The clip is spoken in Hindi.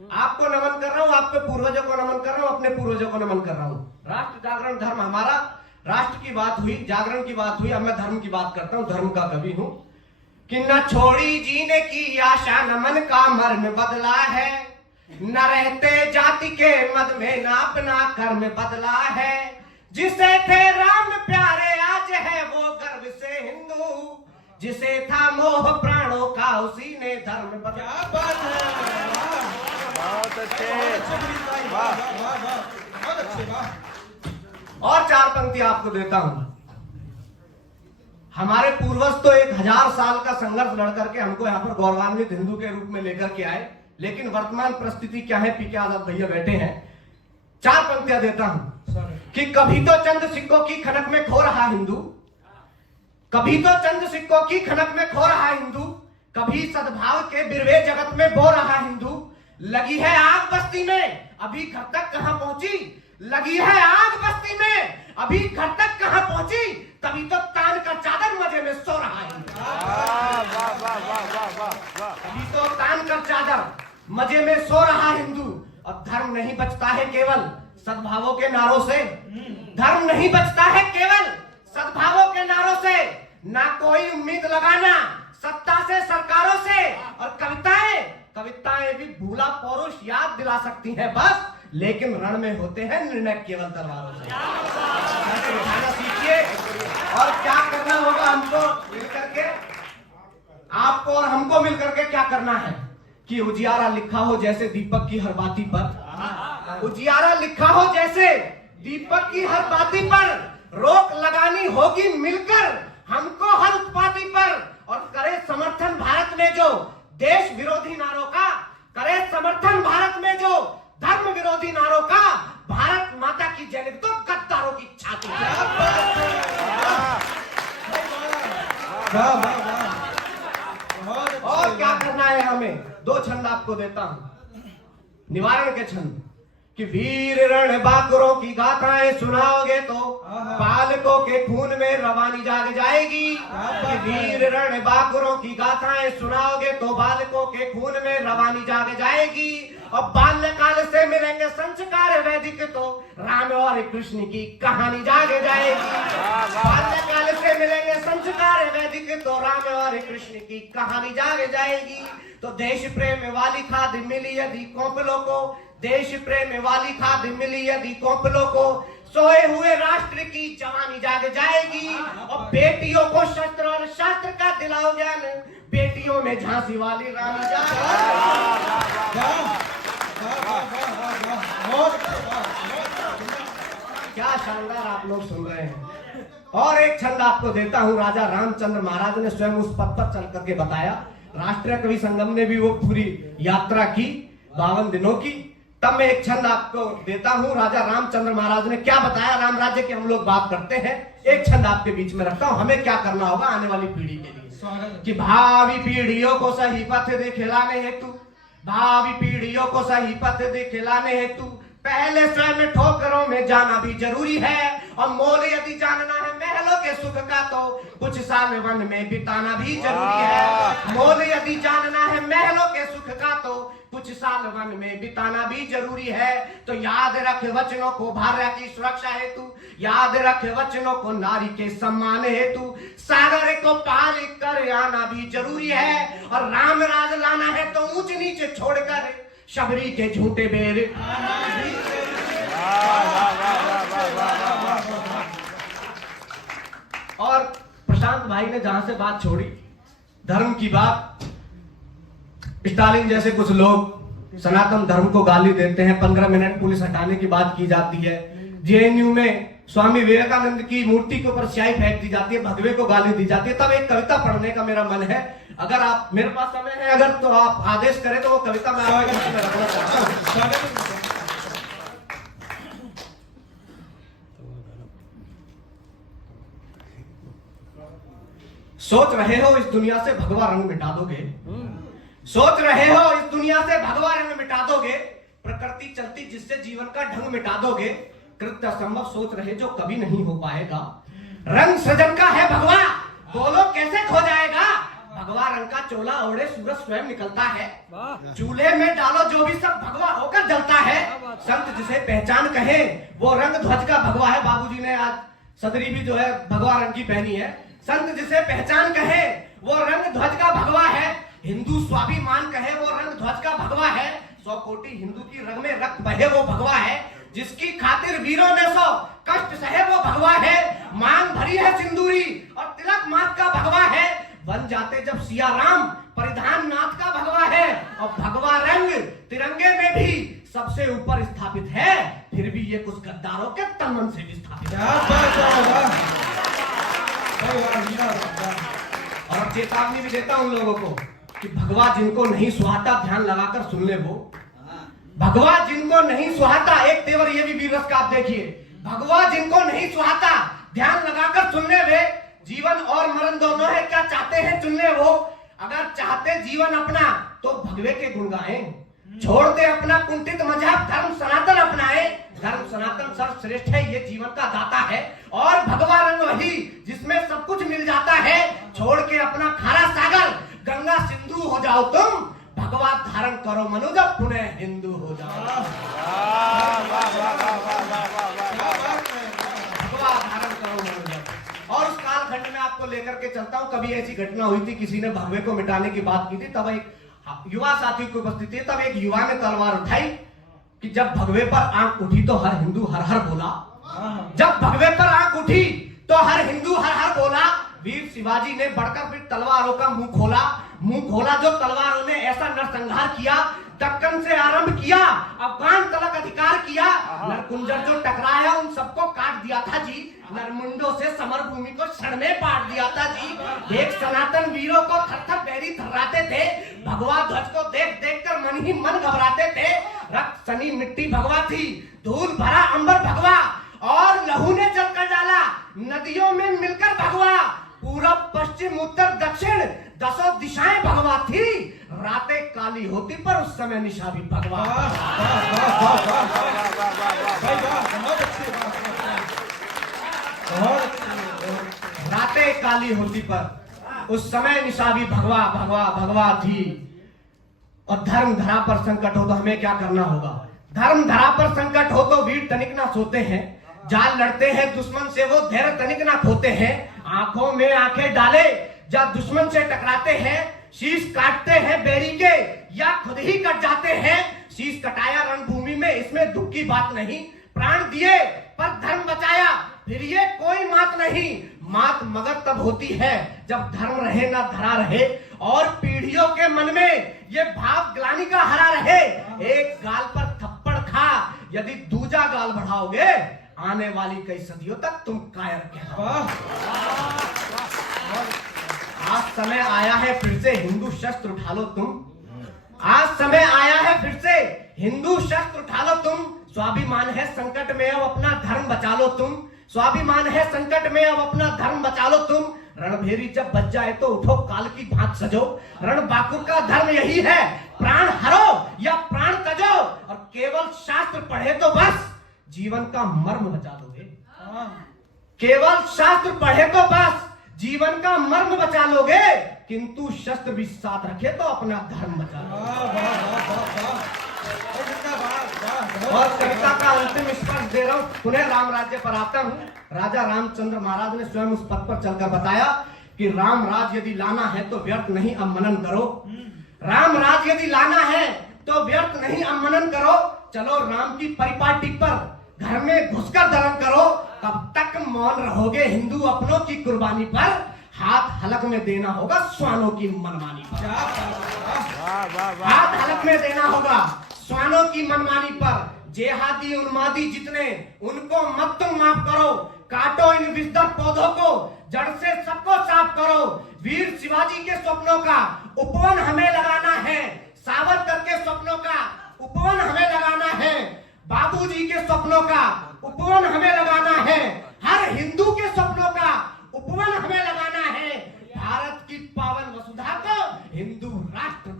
आपको नमन कर रहा हूँ, आपके पूर्वजों को नमन कर रहा हूँ, अपने पूर्वजों को नमन कर रहा हूँ। राष्ट्र जागरण धर्म हमारा, राष्ट्र की बात हुई, जागरण की बात हुई, अब मैं धर्म की बात करता हूँ, धर्म का कवि हूँ। कि न छोड़ी जीने की आशा, न मन का मर्म बदला है, न रहते जाति के मद में, न अपना कर्म बदला है। जिसे थे राम प्यारे आज है वो गर्व से हिंदू, जिसे था मोह प्राणों का उसी ने धर्म बदला। बहुत अच्छे, बहुत अच्छे। और चार पंक्ति आपको देता हूं। हमारे पूर्वज तो 1000 साल का संघर्ष लड़ करके हमको यहाँ पर गौरवान्वित हिंदू के रूप में लेकर के आए, लेकिन वर्तमान परिस्थिति क्या है? पीके आजाद भैया बैठे हैं। चार पंक्तियां देता हूं कि कभी तो चंद सिक्कों की खनक में खो रहा हिंदू, कभी तो चंद सिक्कों की खनक में खो रहा हिंदू, कभी सद्भाव के बिरवे जगत में बो रहा हिंदू। लगी है आग बस्ती में, अभी घर तक कहां पहुंची, लगी है आग बस्ती में, अभी घर तक कहां पहुंची, तभी तो तान का चादर मजे में सो रहा है। अभी तो तान का चादर मजे में सो रहा हिंदू। और धर्म नहीं बचता है केवल सद्भावों के नारों से, धर्म नहीं बचता है केवल सद्भावों के नारों से। ना कोई उम्मीद लगाना सत्ता से, सरकारों से। और कविताएं भी भूला पौरुष याद दिला सकती हैं बस, लेकिन रण में होते हैं निर्णय केवल तलवारों से। उठाना सीखिए। और क्या करना होगा हमको मिलकर के, आपको और हमको मिलकर के क्या करना है कि उजियारा लिखा हो जैसे दीपक की हर बाती पर, उजियारा लिखा हो जैसे दीपक की हर बाती पर, रोक लगानी होगी मिलकर हमको हर उत्पाती पर। और करे समर्थन भारत में जो देश विरोधी नारों का, करे समर्थन भारत में जो धर्म विरोधी नारों का, भारत माता की जय तो गद्दारों की छाती। और क्या करना है हमें? दो छंद आपको देता हूं, निवारण के छंद। कि वीर रण बांकुरों की गाथाएं सुनाओगे तो बालकों के खून में रवानी जाग जाएगी। कि वीर रण बांकुरों की गाथाएं सुनाओगे तो बालकों के खून में रवानी जाग जाएगी। और बाल्यकाल से मिलेंगे संस्कार वैदिक तो राम और कृष्ण की कहानी जाग जाएगी। बाल्यकाल से मिलेंगे संस्कार वैदिक तो राम और कृष्ण की कहानी जाग जाएगी। तो देश प्रेम वाली खाद मिली यदि कौपलों को, देश प्रेम वाली खाद मिली यदि कौपलों को, सोए हुए राष्ट्र की जवानी जाग जाएगी। और बेटियों को शस्त्र और शास्त्र का दिलाओ ज्ञान, बेटियों में झांसी वाली रानी जाग। क्या शानदार आप लोग सुन रहे हैं। और एक छंद आपको देता हूं, राजा रामचंद्र महाराज ने स्वयं उस पद पर चल करके बताया। राष्ट्रीय कवि संगम ने भी वो पूरी यात्रा की 52 दिनों की। तब मैं एक छंद आपको देता हूं, राजा रामचंद्र महाराज ने क्या बताया। राम राज्य की हम लोग बात करते हैं, एक छंद आपके बीच में रखता हूं, हमें क्या करना होगा आने वाली पीढ़ी के लिए। कि भावी पीढ़ियों को सही पथ दिखलाने हेतु, भावी पीढ़ियों को सही पथ दिखलाने हेतु पहले स्वयं ठोकरों में जाना भी जरूरी है। और मोल यदि जानना है महलों के सुख का तो कुछ साल वन में बिताना भी जरूरी है। मोल यदि जानना है महलों के सुख का तो कुछ साल वन में बिताना भी जरूरी है। तो याद रख वचनों को भार्या की सुरक्षा हेतु, याद रख वचनों को नारी के सम्मान हेतु, सागर को पार कर आना भी जरूरी है। और राम राज लाना है तो ऊंच नीचे छोड़कर शबरी के झूठे बेर। और प्रशांत भाई ने जहां से बात छोड़ी धर्म की बात, स्टालिन जैसे कुछ लोग सनातन धर्म को गाली देते हैं। 15 मिनट पुलिस हटाने की बात की जाती है। जेएनयू में स्वामी विवेकानंद की मूर्ति के ऊपर स्याही फेंक दी जाती है, भगवे को गाली दी जाती है। तब एक कविता पढ़ने का मेरा मन है, अगर आप, मेरे पास समय है अगर, तो आप आदेश करें तो वो कविता मैं आपके बीच में रखना चाहता हूं। सोच रहे हो इस दुनिया से भगवा रंग मिटा दोगे, सोच रहे हो इस दुनिया से भगवा रंग मिटा दोगे, प्रकृति चलती जिससे जीवन का ढंग मिटा दोगे। कृत्य असंभव सोच रहे जो कभी नहीं हो पाएगा। रंग सृजन का है भगवा, बोलो कैसे खो जाएगा। भगवा रंग का चोला ओढ़े सूरज स्वयं निकलता है, चूल्हे में डालो जो भी सब भगवा संत जिसे पहचान कहे वो रंग ध्वज का भगवा है। बाबूजी ने आज सदरी भी जो है भगवा रंग की पहनी है। संत जिसे पहचान कहे वो रंग ध्वज का भगवा है। हिंदू स्वाभिमान कहे वो रंग ध्वज का भगवा है। 100 कोटि हिंदू की रग में रक्त बहे वो भगवा है। जिसकी खातिर वीरों ने 100 कष्ट सहे वो भगवा है। मांग भरी है सिंदूरी और तिलक माथ का भगवा है। बन जाते जब सिया राम परिधान नाथ का भगवा है। और भगवा रंग तिरंगे में भी सबसे ऊपर स्थापित है। फिर भी ये कुछ गद्दारों के तन मन से विस्थापित है। और चेतावनी भी देता हूं लोगों को कि भगवा जिनको नहीं सुहाता ध्यान लगाकर सुन ले। वो भगवा जिनको नहीं सुहाता, एक तेवर ये भी वीर रस का आप देखिए, भगवा जिनको नहीं सुहाता ध्यान लगाकर सुन ले। वे जीवन और मरण दोनों है, क्या चाहते हैं चुन ले वो। अगर चाहते जीवन अपना तो भगवे के गुण गाएं। छोड़ दे अपना कुंठित मजहब, धर्म सनातन अपनाए। धर्म सनातन सर्वश्रेष्ठ है, ये जीवन का दाता है। और भगवा रंग वही जिसमें सब कुछ मिल जाता है। छोड़ के अपना खारा सागर गंगा सिंधु हो जाओ तुम। भगवा धारण करो मनुज पुनः हिंदू हो जाओ। भगवा धारण करो मनुज। और उस कालखंड में आपको लेकर के चलता हूं। कभी ऐसी घटना हुई थी, किसी ने भगवे को मिटाने की बात की थी। तब एक युवा साथी की उपस्थिति है। तब एक युवा ने तलवार उठाई कि जब भगवे पर आंख उठी तो हर हिंदू हर हर बोला। जब भगवे पर आंख उठी तो हर हिंदू हर हर बोला। वीर शिवाजी ने बढ़कर फिर तलवारों का मुंह खोला। मुंह खोला जो तलवारों ने ऐसा नरसंहार किया। दक्कन से आरंभ किया, अफगान तलक अधिकार किया। नरकुंजर जो टकराया उन सबको काट दिया था जी। नरमुंडों से समर भूमि को क्षण में पाट दिया था जी। एक सनातन वीरों को थर थर पैरी थर्राते थे। भगवा ध्वज को देख देख कर मन ही मन घबराते थे। रक्त सनी मिट्टी भगवा थी, धूल भरा अंबर भगवा। और लहू ने जल कर डाला नदियों में मिलकर भगवा। पूरब पश्चिम उत्तर दक्षिण 10 दिशाएं भगवा थी। रातें काली होती पर उस समय निशा भी भगवा। रातें काली होती पर उस समय निशा भी भगवा भगवा भगवा थी। और धर्म धरा पर संकट हो तो हमें क्या करना होगा। धर्म धरा पर संकट हो तो वीर तनिक ना सोते हैं। जाल लड़ते हैं दुश्मन से वो धैर्य तनिक ना खोते हैं। आंखों में आंखें डाले जब दुश्मन से टकराते हैं। शीश काटते हैं बैरी के या खुद ही कट जाते हैं। शीश कटाया रणभूमि में, इसमें दुख की बात नहीं। प्राण दिए पर धर्म बचाया, फिर ये कोई मात नहीं। मात मगर तब होती है जब धर्म रहे ना धरा रहे। और पीढ़ियों के मन में ये भाव ग्लानि का हरा रहे। एक गाल पर थप्पड़ खा यदि दूजा गाल बढ़ाओगे, आने वाली कई सदियों तक तुम कायर कहलाओगे। आज समय आया है फिर से हिंदू शस्त्र उठा लो तुम। आज समय आया है फिर से हिंदू शस्त्र उठा लो तुम। स्वाभिमान है संकट में, अब अपना धर्म बचा लो तुम। स्वाभिमान है संकट में, अब अपना धर्म बचा लो तुम। रणभेरी जब बच जाए तो उठो काल की भांत सजो। रणबांकुर का धर्म यही है, प्राण हरो या प्राण तजो। और केवल शास्त्र पढ़े तो बस जीवन का मर्म बचा लोगे। केवल शास्त्र पढ़े तो बस जीवन का मर्म बचा लोगे। किंतु शस्त्र भी साथ रखे तो अपना धर्म बचा लोगे। और कविता का अंतिम स्पर्श दे रहा हूं, पुनः राम राज्य पर आता हूं। राजा रामचंद्र महाराज ने स्वयं उस पद पर चलकर बताया कि राम राज यदि लाना है तो व्यर्थ नहीं अब मनन करो। राम राज यदि लाना है तो व्यर्थ नहीं अब मनन करो। चलो राम की परिपाटी पर घर में घुसकर धर्म करो। तब तक मौन रहोगे हिंदू अपनों की कुर्बानी पर। हाथ हलक में देना होगा श्वानों की मनमानी पर। हाथ हलक में देना होगा श्वानों की मनमानी पर। जेहादी उन्मादी जितने उनको मत तुम माफ करो। काटो इन विषधर पौधों को, जड़ से सबको साफ करो। वीर शिवाजी के स्वप्नों का उपवन हमें लगाना है। सावरकर के स्वप्नों का उपवन हमें लगाना है। बाबूजी के स्वप्नों का उपवन हमें लगाना है। हर हिंदू के स्वप्नों का उपवन हमें लगाना है। भारत की पावन वसुधा को हिंदू राष्ट्र